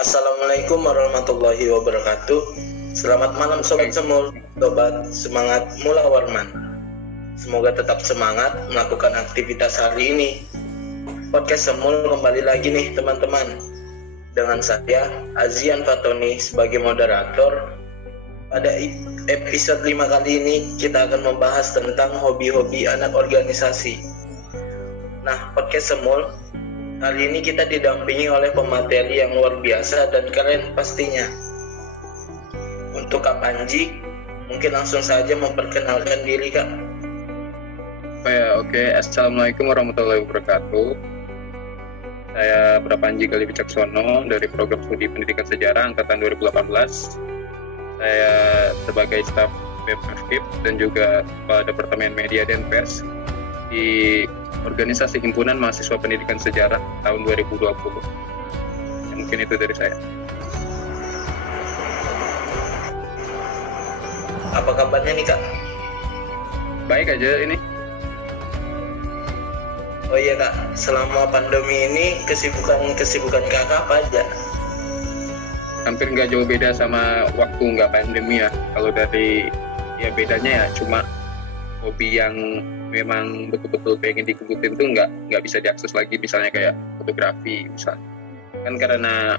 Assalamualaikum warahmatullahi wabarakatuh. Selamat malam Sobat Semul, Sobat Semangat Mula Warman. Semoga tetap semangat melakukan aktivitas hari ini. Podcast Semul kembali lagi nih teman-teman. Dengan saya, Azian Fatoni sebagai moderator. Pada episode 5 kali ini kita akan membahas tentang hobi-hobi anak organisasi. Nah, Podcast Semul hari ini kita didampingi oleh pemateri yang luar biasa dan keren pastinya. Untuk Kak Panji, mungkin langsung saja memperkenalkan diri Kak. Oke. Assalamualaikum warahmatullahi wabarakatuh. Saya Prapanji Gali Wicaksono dari Program Studi Pendidikan Sejarah Angkatan 2018. Saya sebagai staf BEM/FKIP dan juga Kepala Departemen Media dan Pers di Organisasi Himpunan Mahasiswa Pendidikan Sejarah tahun 2020. Mungkin itu dari saya. Apa kabarnya nih Kak? Baik aja ini. Oh iya Kak, selama pandemi ini kesibukan Kakak apa aja? Hampir nggak jauh beda sama waktu nggak pandemi ya. Kalau dari bedanya ya cuma hobi yang memang betul-betul pengen diikutin tuh nggak bisa diakses lagi, misalnya kayak fotografi misalnya kan, karena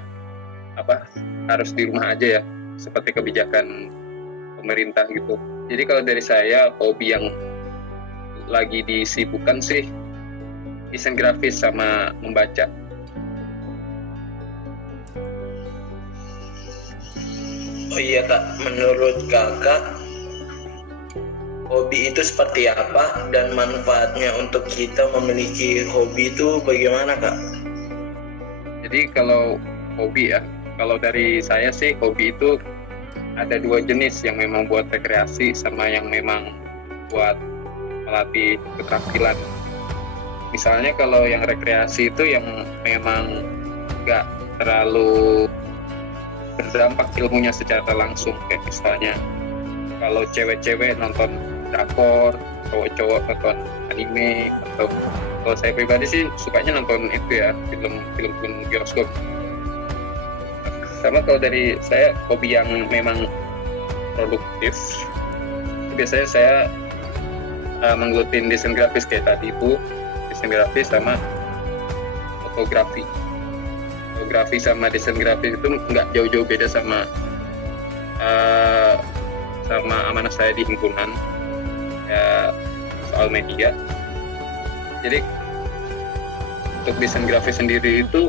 harus di rumah aja ya, seperti kebijakan pemerintah gitu. Jadi kalau dari saya, hobi yang lagi disibukkan sih desain grafis sama membaca. Oh iya Kak, menurut Kakak hobi itu seperti apa dan manfaatnya untuk kita memiliki hobi itu bagaimana Kak? Jadi kalau hobi ya, kalau dari saya sih hobi itu ada dua jenis, yang memang buat rekreasi sama yang memang buat melatih keterampilan. Misalnya kalau yang rekreasi itu yang memang nggak terlalu berdampak ilmunya secara langsung, kayak misalnya kalau cewek-cewek nonton drakor, cowok-cowok nonton anime, atau kalau saya pribadi sih sukanya nonton itu ya, film bioskop. Sama kalau dari saya, hobi yang memang produktif, biasanya saya menggelutin desain grafis kayak tadi itu, desain grafis sama fotografi. Fotografi sama desain grafis itu nggak jauh-jauh beda sama amanah saya di himpunan ya, soal media. Jadi untuk desain grafis sendiri itu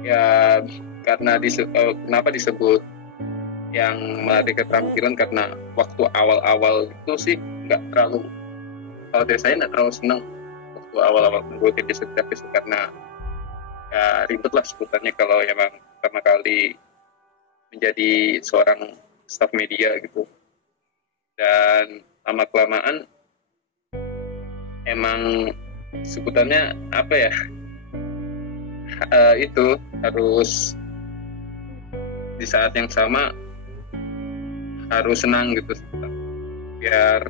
ya, karena kenapa disebut yang melatih keterampilan, karena waktu awal-awal itu sih kalau dari saya nggak terlalu senang waktu awal-awal mengikuti desain grafis, karena ya ribet lah sebutannya kalau emang pertama kali menjadi seorang staf media gitu. Dan lama-kelamaan emang sebutannya itu harus di saat yang sama harus senang gitu, biar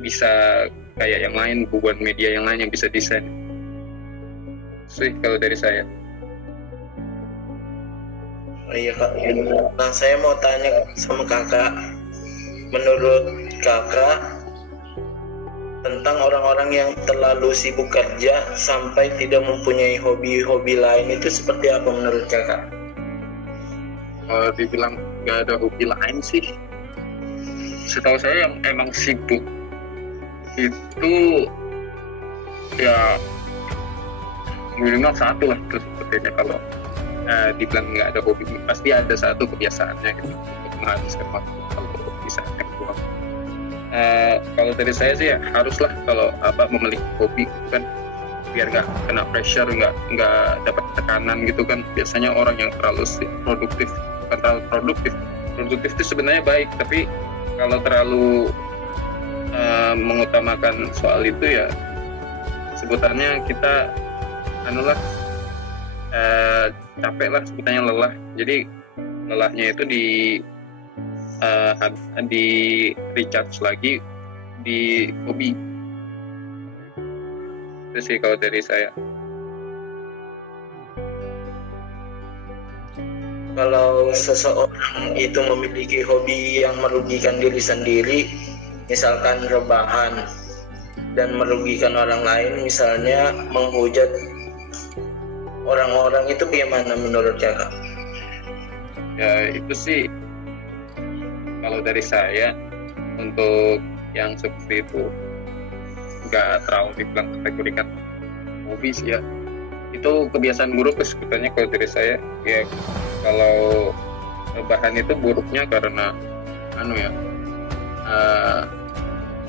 bisa kayak yang lain, buat media yang lain yang bisa desain sih kalau dari saya. Oh iya Kak, nah saya mau tanya sama Kakak, menurut Kakak tentang orang-orang yang terlalu sibuk kerja sampai tidak mempunyai hobi-hobi lain itu seperti apa menurut Kakak? Kalau dibilang nggak ada hobi lain sih, setahu saya yang emang sibuk itu ya minimal satu lah, terus sepertinya. Kalau dibilang nggak ada hobi, pasti ada satu kebiasaannya gitu untuk menghabiskan waktu kalau bisa keluar. Kalau dari saya sih ya haruslah kalau memiliki hobi gitu kan, biar nggak kena pressure, nggak dapat tekanan gitu kan. Biasanya orang yang terlalu produktif itu sebenarnya baik, tapi kalau terlalu mengutamakan soal itu ya sebutannya kita capek lah, sebutannya lelah. Jadi lelahnya itu di recharge lagi di hobi. Itu sih kalau dari saya. Kalau seseorang itu memiliki hobi yang merugikan diri sendiri, misalkan rebahan, dan merugikan orang lain, misalnya menghujat orang-orang, itu bagaimana menurut kakak? Ya itu sih kalau dari saya untuk yang seperti itu nggak terlalu dibilang kategorikan hobi sih ya. Itu kebiasaan buruk sebetulnya kalau dari saya ya. Kalau rebahan itu buruknya karena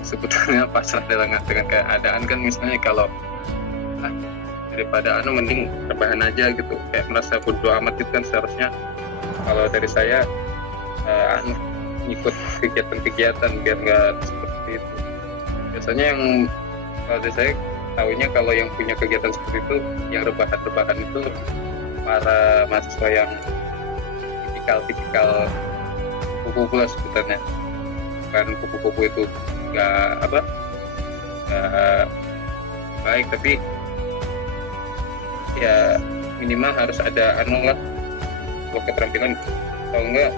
sebetulnya pasrah dengan keadaan kan. Misalnya kalau daripada mending rebahan aja gitu, kayak merasa bodo amat, itu kan seharusnya kalau dari saya ikut kegiatan-kegiatan biar nggak seperti itu. Biasanya yang kalau dari saya tahunya kalau yang punya kegiatan seperti itu, yang rebahan-rebahan itu para mahasiswa yang tipikal kupu-kupu lah sebutannya. Kan kupu-kupu itu nggak baik, tapi ya minimal harus ada keterampilan, kalau enggak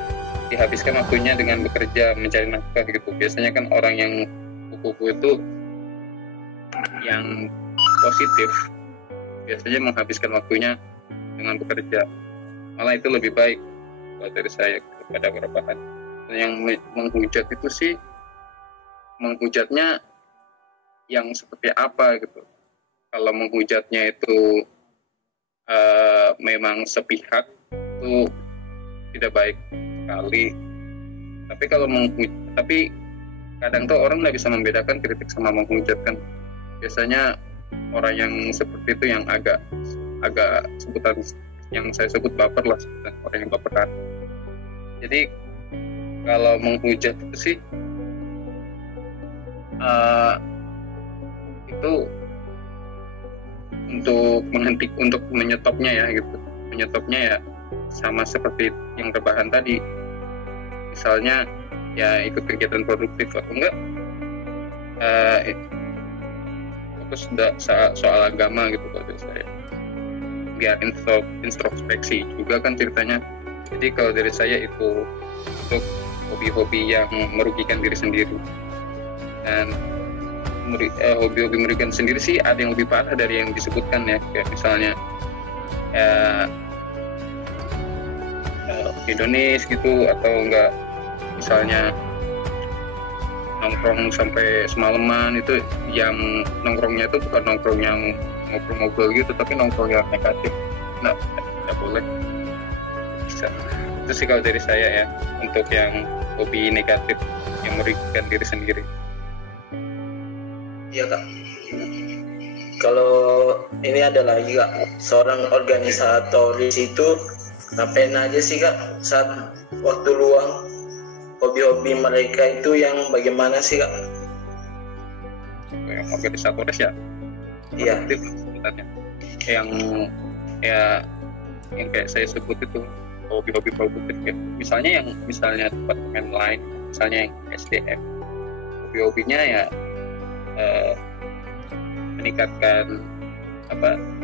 dihabiskan waktunya dengan bekerja mencari nafkah gitu. Biasanya kan orang yang kupu-kupu itu yang positif biasanya menghabiskan waktunya dengan bekerja, malah itu lebih baik kalau dari saya daripada rebahan. Yang menghujat itu sih, menghujatnya yang seperti apa gitu. Kalau menghujatnya itu memang sepihak, itu tidak baik sekali. Tapi kalau tapi kadang tuh orang nggak bisa membedakan kritik sama menghujat kan. Biasanya orang yang seperti itu yang agak sebutan yang saya sebut baper lah, sebutan orang yang baperan. Jadi kalau menghujat itu sih itu untuk menyetopnya ya gitu. Menyetopnya ya sama seperti yang rebahan tadi. Misalnya ya ikut kegiatan produktif atau enggak fokus soal agama gitu kalau dari saya. Biar introspeksi juga kan ceritanya. Jadi kalau dari saya itu untuk hobi-hobi yang merugikan diri sendiri. Dan hobi-hobi merugikan sendiri sih ada yang lebih parah dari yang disebutkan ya, kayak misalnya hedonis gitu, atau enggak misalnya nongkrong sampai semalaman. Itu yang nongkrongnya itu bukan nongkrong yang ngobrol-ngobrol gitu, tapi nongkrong yang negatif. Nah, tidak boleh. Bisa. Itu sih kalau dari saya ya, untuk yang hobi negatif yang merugikan diri sendiri. Iya kak. Kalau ini ada lagi kak, seorang organisatoris itu ngapain aja sih kak saat waktu luang? Hobi-hobi mereka itu yang bagaimana sih kak? Yang organisatoris ya? Iya. Yang kayak saya sebut itu hobi-hobi produktif ya. Misalnya departemen lain, misalnya yang SDM, hobi-hobinya ya meningkatkan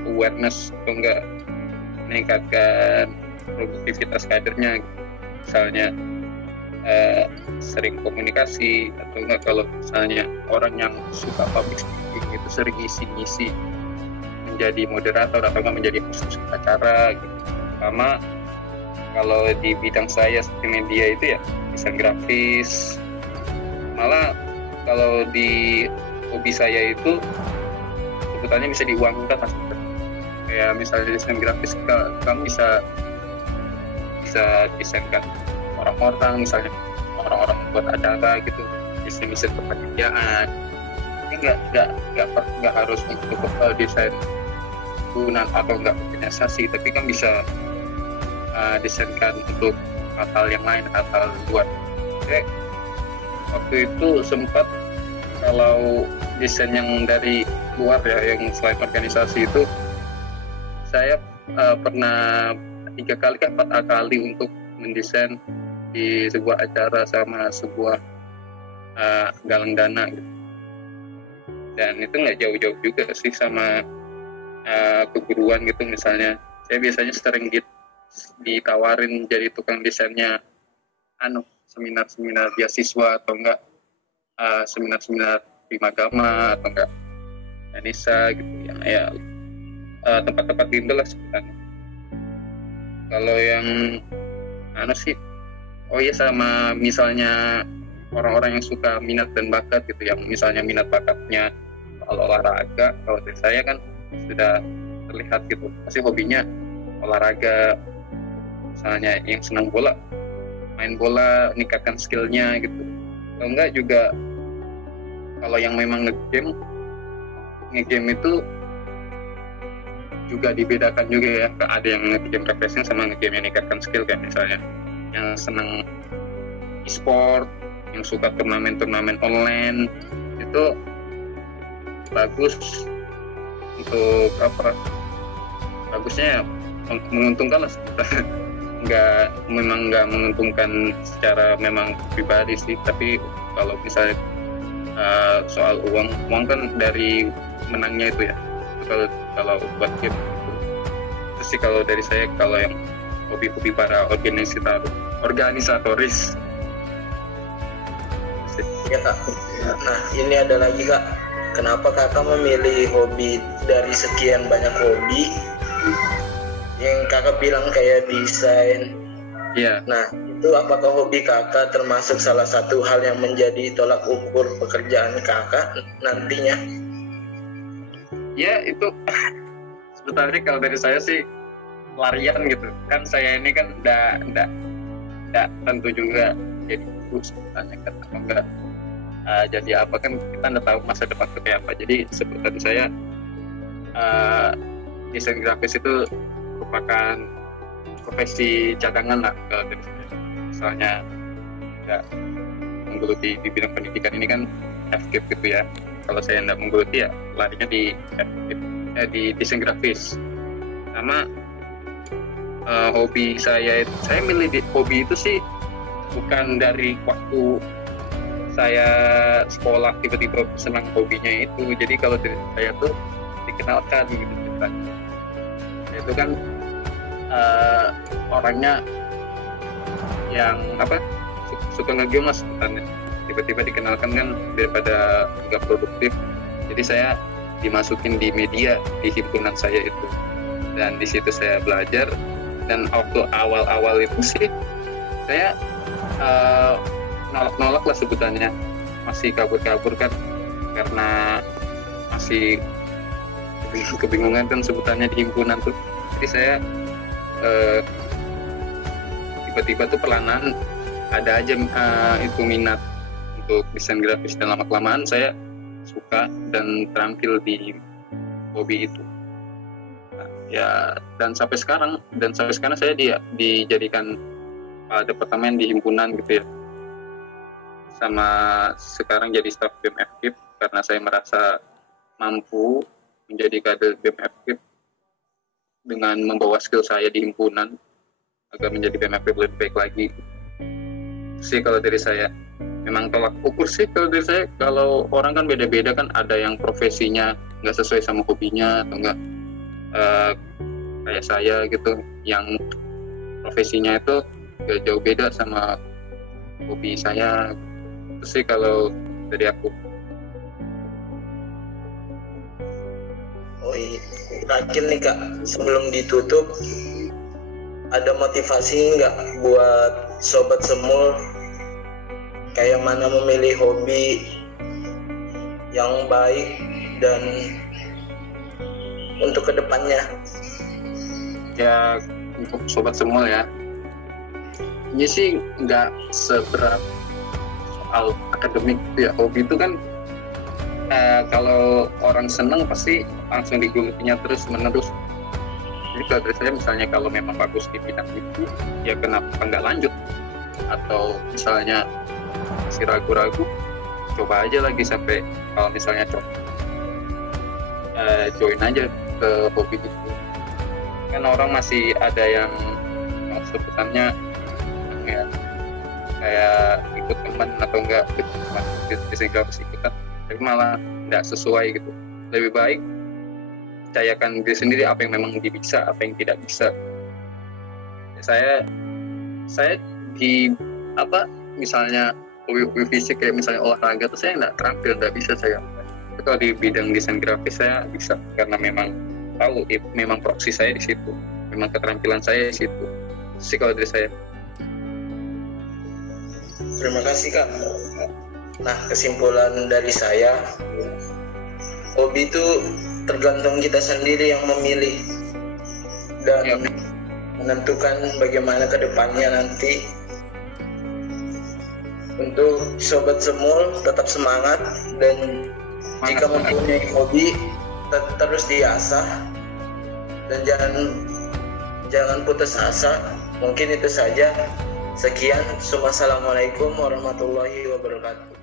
awareness atau enggak meningkatkan produktivitas kadernya gitu. Misalnya sering komunikasi, atau enggak kalau misalnya orang yang suka public speaking itu sering ngisi menjadi moderator atau enggak menjadi host acara gitu. Sama kalau di bidang saya seperti media itu ya desain grafis. Malah kalau di hobi saya itu sebutannya bisa diuangkan mas. Kayak misalnya desain grafis, kamu bisa desainkan orang-orang, misalnya orang-orang buat acara gitu, desain pekerjaan. Ini nggak harus untuk desain bangunan atau nggak organisasi, tapi kan bisa desainkan untuk hal yang lain, hal luar. Waktu itu sempat kalau desain yang dari luar ya, yang selain organisasi itu saya pernah 3 kali kan 4 kali untuk mendesain di sebuah acara sama sebuah galang dana gitu. Dan itu nggak jauh-jauh juga sih sama keguruan gitu. Misalnya saya biasanya sering ditawarin jadi tukang desainnya seminar-seminar beasiswa atau enggak seminar-seminar Primagama atau enggak Anissa gitu ya, tempat-tempat bimbel lah sebenarnya. Kalau yang sih, sama misalnya orang-orang yang suka minat dan bakat gitu, yang misalnya minat bakatnya soal olahraga, kalau dari saya kan sudah terlihat gitu, pasti hobinya olahraga, misalnya yang senang bola, main bola, meningkatkan skillnya gitu. Kalau enggak juga, kalau yang memang ngegame itu juga dibedakan juga ya, ada yang ngegame refreshing sama ngegame yang meningkatkan skill, kayak misalnya yang senang e-sport, yang suka turnamen-turnamen online, itu bagus untuk bagusnya menguntungkan lah memang nggak menguntungkan secara memang pribadi sih, tapi kalau misalnya soal uang kan dari menangnya itu ya, kalau buat game itu sih kalau dari saya. Kalau yang hobi-hobi para organisatoris ya Kak. Nah, ini ada lagi Kak, kenapa Kakak memilih hobi dari sekian banyak hobi yang Kakak bilang kayak desain? Iya. Nah, itu apakah hobi Kakak termasuk salah satu hal yang menjadi tolak ukur pekerjaan Kakak nantinya? Ya, itu sebenarnya kalau dari saya sih larian gitu kan. Saya ini kan enggak tentu juga jadi guru sebenarnya kan, atau enggak jadi apa kan, kita enggak tahu masa depan itu kayak apa. Jadi sebenarnya saya desain grafis itu merupakan profesi cadangan lah kalau dari saya. Misalnya enggak menggeluti di bidang pendidikan ini kan FKIP gitu ya. Kalau saya enggak menggeluti ya larinya di FKIP, di desain grafis. Sama hobi saya milih hobi itu sih bukan dari waktu saya sekolah tiba-tiba senang hobinya itu. Jadi kalau dari saya tuh dikenalkan gitu kan. Itu kan orangnya yang suka ngegame mas sebenarnya. Tiba-tiba dikenalkan kan, daripada nggak produktif. Jadi saya dimasukin di media di himpunan saya itu, dan di situ saya belajar. Dan waktu awal-awal itu sih saya nolak lah sebutannya, masih kabur-kabur kan, karena masih kebingungan kan sebutannya di himpunan tuh. Jadi saya tiba-tiba tuh perlahan ada aja itu minat untuk desain grafis, dan lama-kelamaan saya suka dan terampil di hobi itu. Ya, dan sampai sekarang saya dijadikan departemen di himpunan gitu ya, sama sekarang jadi staf BEM FKIP karena saya merasa mampu menjadi kader BEM FKIP dengan membawa skill saya di himpunan agar menjadi BEM FKIP lebih baik lagi. Sih kalau dari saya memang tolak ukur sih kalau dari saya. Kalau orang kan beda-beda kan, ada yang profesinya nggak sesuai sama hobinya atau enggak kayak saya gitu, yang profesinya itu gak jauh beda sama hobi saya. Itu sih kalau dari aku. Oh iya, terakhir nih Kak, sebelum ditutup, ada motivasi nggak buat Sobat Semul kayak mana memilih hobi yang baik dan untuk kedepannya? Ya, untuk Sobat Semul ya, ini sih nggak seberat soal akademik gitu ya. Hobi itu kan kalau orang seneng pasti langsung digulutinya terus menerus. Jadi kalau dari saya, misalnya kalau memang bagus di bidang itu, ya kenapa nggak lanjut? Atau misalnya masih ragu-ragu, coba aja lagi sampai kalau misalnya join aja ke hobi itu. Kan orang masih ada yang sebutannya ya, kayak ikut teman atau enggak desain grafis ikutan, tapi malah nggak sesuai gitu. Lebih baik percayakan diri sendiri apa yang memang bisa, apa yang tidak bisa. Saya di misalnya hobi fisik kayak misalnya olahraga tuh saya nggak terampil, nggak bisa saya. Tapi kalau di bidang desain grafis saya bisa, karena memang tahu memang proksi saya di situ, memang keterampilan saya di situ sih kalau dari saya. Terima kasih Kak. Nah, kesimpulan dari saya, hobi itu tergantung kita sendiri yang memilih dan menentukan bagaimana ke depannya nanti. Untuk Sobat Semul tetap semangat, dan jika mempunyai hobi terus diasah dan jangan putus asa. Mungkin itu saja. Sekian. Wassalamualaikum warahmatullahi wabarakatuh.